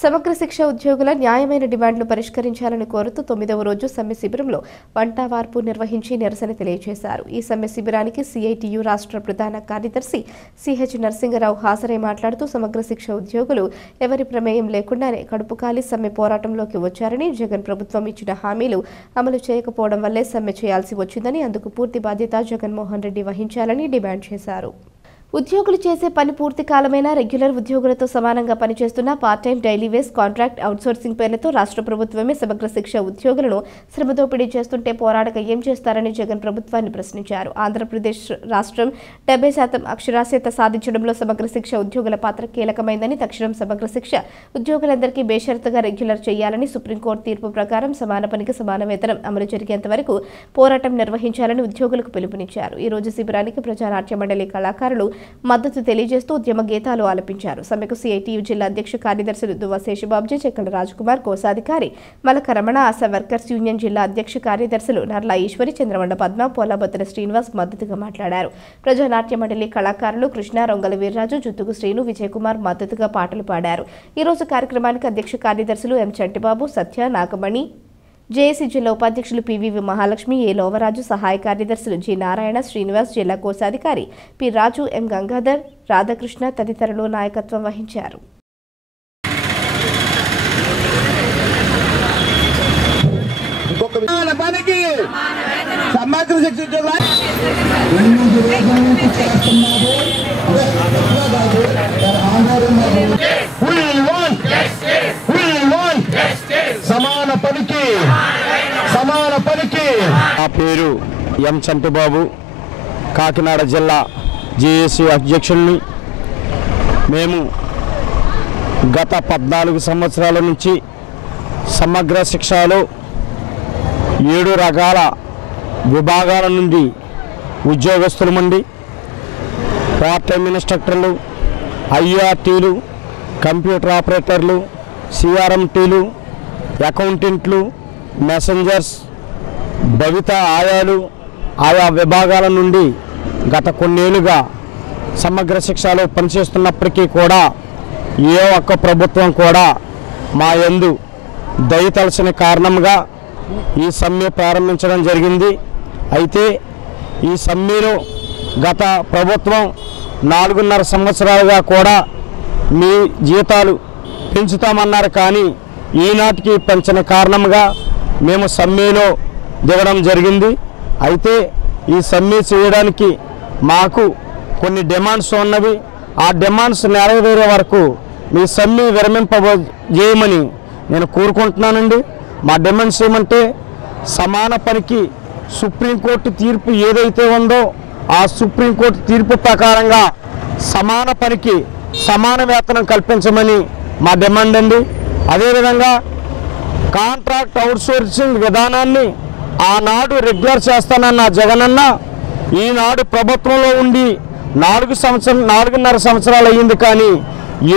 సమగ్ర శిక్ష ఉద్యోగుల న్యాయమైన డిమాండ్లు పరిష్కరించాలని కోరుతూ 9వ రోజు సమ్మె శిబిరంలో వంటవార్పు నిర్వహించి నిరసన తెలియజేశారు. ఈ సమ్మె శిబిరానికి సిఐటియు రాష్ట్ర ప్రధాన కార్యదర్శి సిహెచ్ నరసింగరావు హాజరై మాట్లాడుతూ సమగ్ర శిక్ష ఉద్యోగులు ఎవరి ప్రమేయం లేకుండానే కడుపుకాలి సమ్మె పోరాటంలోకి వచ్చారని, జగన్ ప్రభుత్వం ఇచ్చిన హామీలు అమలు చేయకపోవడం వల్లే సమ్మె చేయాల్సి వచ్చిందని, అందుకు పూర్తి బాధ్యత జగన్మోహన్ రెడ్డి వహించాలని డిమాండ్ చేశారు. ఉద్యోగులు చేసే పని పూర్తి కాలమైన రెగ్యులర్ ఉద్యోగులతో సమానంగా పనిచేస్తున్న పార్ట్ టైం, డైలీ వేస్, కాంట్రాక్ట్, అవుట్సోర్సింగ్ పేర్లతో రాష్ట్ర ప్రభుత్వమే సమగ్ర శిక్ష ఉద్యోగులను శ్రమదోపిడీ చేస్తుంటే పోరాడక ఏం చేస్తారని జగన్ ప్రభుత్వాన్ని ప్రశ్నించారు. ఆంధ్రప్రదేశ్ రాష్ట్రం 70% అక్షరాస్యత సాధించడంలో సమగ్ర శిక్ష ఉద్యోగుల పాత్ర కీలకమైందని, తక్షణం సమగ్ర శిక్ష ఉద్యోగులందరికీ బేషరతుగా రెగ్యులర్ చేయాలని, సుప్రీంకోర్టు తీర్పు ప్రకారం సమాన పనికి సమాన వేతనం అమలు జరిగేంత వరకు పోరాటం నిర్వహించాలని ఉద్యోగులకు పిలుపునిచ్చారు. ఈ రోజు శిబిరానికి ప్రజానాట్య మండలి కళాకారులు మద్దతు తెలియజేస్తూ ఉద్యమ గీతాలు ఆలపించారు. సమ్మెకు సిఐటియు జిల్లా అధ్యక్ష కార్యదర్శులు దువ్వ శేషబాబుజీ, చెక్కల రాజ్కుమార్, కోశాధికారి మలక రమణ, ఆశా వర్కర్స్ యూనియన్ జిల్లా అధ్యక్ష కార్యదర్శులు నర్లా ఈశ్వరి, చంద్రమండ పద్మ, పోలాబత్తుల శ్రీనివాస్ మద్దతుగా మాట్లాడారు. ప్రజానాట్య మండలి కళాకారులు కృష్ణ, రొంగల వీర్రాజు, జుత్తుగు శ్రీను, విజయకుమార్ మద్దతుగా పాటలు పాడారు. ఈ రోజు కార్యక్రమానికి అధ్యక్ష కార్యదర్శులు ఎం చంటిబాబు, సత్య, నాగమణి, జేఏసీ జిల్లా ఉపాధ్యక్షులు పివివి మహాలక్ష్మి, ఏ లోవరాజు, సహాయ కార్యదర్శులు జి నారాయణ, శ్రీనివాస్, జిల్లా కోశాధికారి పి రాజు, ఎం గంగాధర్, రాధాకృష్ణ తదితరులు నాయకత్వం వహించారు. నా పేరు ఎం చంటిబాబు, కాకినాడ జిల్లా జేఏసీ అధ్యక్షుల్ని. మేము గత 14 సంవత్సరాల నుంచి సమగ్ర శిక్షలో 7 రకాల విభాగాల నుండి ఉద్యోగస్తులమండి. పార్ట్ టైం ఇన్స్ట్రక్టర్లు, ఐఆర్టీలు, కంప్యూటర్ ఆపరేటర్లు, సిఆర్ఎంటీలు, అకౌంటెంట్లు, మెసెంజర్స్, భవిత ఆయాలు, ఆయా విభాగాల నుండి గత కొన్నేళ్లుగా సమగ్ర శిక్షలో పనిచేస్తున్నప్పటికీ కూడా ఏ ఒక్క ప్రభుత్వం కూడా మా యందు దయతలసిన కారణంగా ఈ సమ్మె ప్రారంభించడం జరిగింది. అయితే ఈ సమ్మెలో గత ప్రభుత్వం 4.5 సంవత్సరాలుగా కూడా మీ జీతాలు పెంచుతామన్నారు, కానీ ఈనాటికి పెంచని కారణంగా మేము సమ్మెలో దిగడం జరిగింది. అయితే ఈ సమ్మె చేయడానికి మాకు కొన్ని డిమాండ్స్ ఉన్నవి. ఆ డిమాండ్స్ నెరవేరే వరకు మీ సమ్మె విరమింపజేయమని నేను కోరుకుంటున్నానండి. మా డిమాండ్స్ ఏమంటే, సమాన పనికి సుప్రీంకోర్టు తీర్పు ఏదైతే ఉందో ఆ సుప్రీంకోర్టు తీర్పు ప్రకారంగా సమాన పనికి సమాన వేతనం కల్పించమని మా డిమాండ్ అండి. అదేవిధంగా కాంట్రాక్ట్ అవుట్సోర్సింగ్ విధానాన్ని ఆనాడు రెగ్యులర్ చేస్తానన్న జగనన్న ఈనాడు ప్రభుత్వంలో ఉండి 4.5 సంవత్సరాలు అయ్యింది, కానీ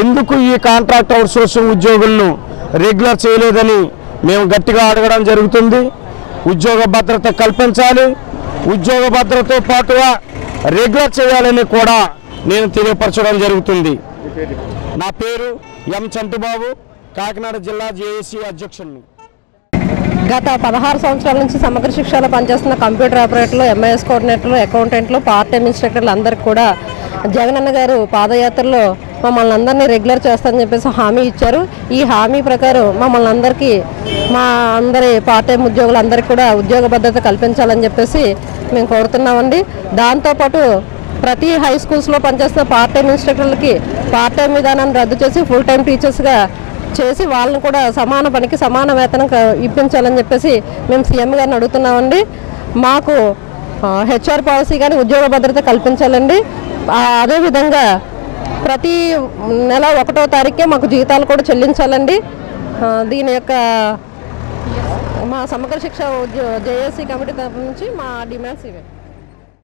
ఎందుకు ఈ కాంట్రాక్ట్ అవుట్సోర్సింగ్ ఉద్యోగులను రెగ్యులర్ చేయలేదని మేము గట్టిగా అడగడం జరుగుతుంది. ఉద్యోగ భద్రత కల్పించాలి, ఉద్యోగ భద్రతతో పాటుగా రెగ్యులర్ చేయాలని కూడా నేను తెలియపరచడం జరుగుతుంది. నా పేరు ఎం చంటిబాబు, కాకినాడ జిల్లా జేఏసీ అధ్యక్షుడిని. గత 16 సంవత్సరాల నుంచి సమగ్ర శిక్షలో పనిచేస్తున్న కంప్యూటర్ ఆపరేటర్లు, ఎంఐఎస్ కోఆర్డినేటర్లు, అకౌంటెంట్లు, పార్ట్ టైం ఇన్స్ట్రక్టర్లు అందరికీ కూడా జగనన్న గారు పాదయాత్రలో మమ్మల్ని అందరినీ రెగ్యులర్ చేస్తారని చెప్పేసి హామీ ఇచ్చారు. ఈ హామీ ప్రకారం మమ్మల్ని అందరికీ, మా అందరి పార్ట్ టైం ఉద్యోగులందరికీ కూడా ఉద్యోగ భద్రత కల్పించాలని చెప్పేసి మేము కోరుతున్నామండి. దాంతోపాటు ప్రతి హై స్కూల్స్లో పనిచేస్తున్న పార్ట్ టైం ఇన్స్ట్రక్టర్లకి పార్ట్ టైం విధానాన్ని రద్దు చేసి ఫుల్ టైం టీచర్స్గా చేసి వాళ్ళని కూడా సమాన పనికి సమాన వేతనం ఇప్పించాలని చెప్పేసి మేము సీఎం గారిని అడుగుతున్నామండి. మాకు హెచ్ఆర్ పాలసీ కానీ ఉద్యోగ భద్రత కల్పించాలండి. అదేవిధంగా ప్రతి నెల 1వ తారీఖే మాకు జీతాలు కూడా చెల్లించాలండి. దీని యొక్క మా సమగ్ర శిక్ష జేఏసీ కమిటీ తరఫు నుంచి మా డిమాండ్స్ ఇవే.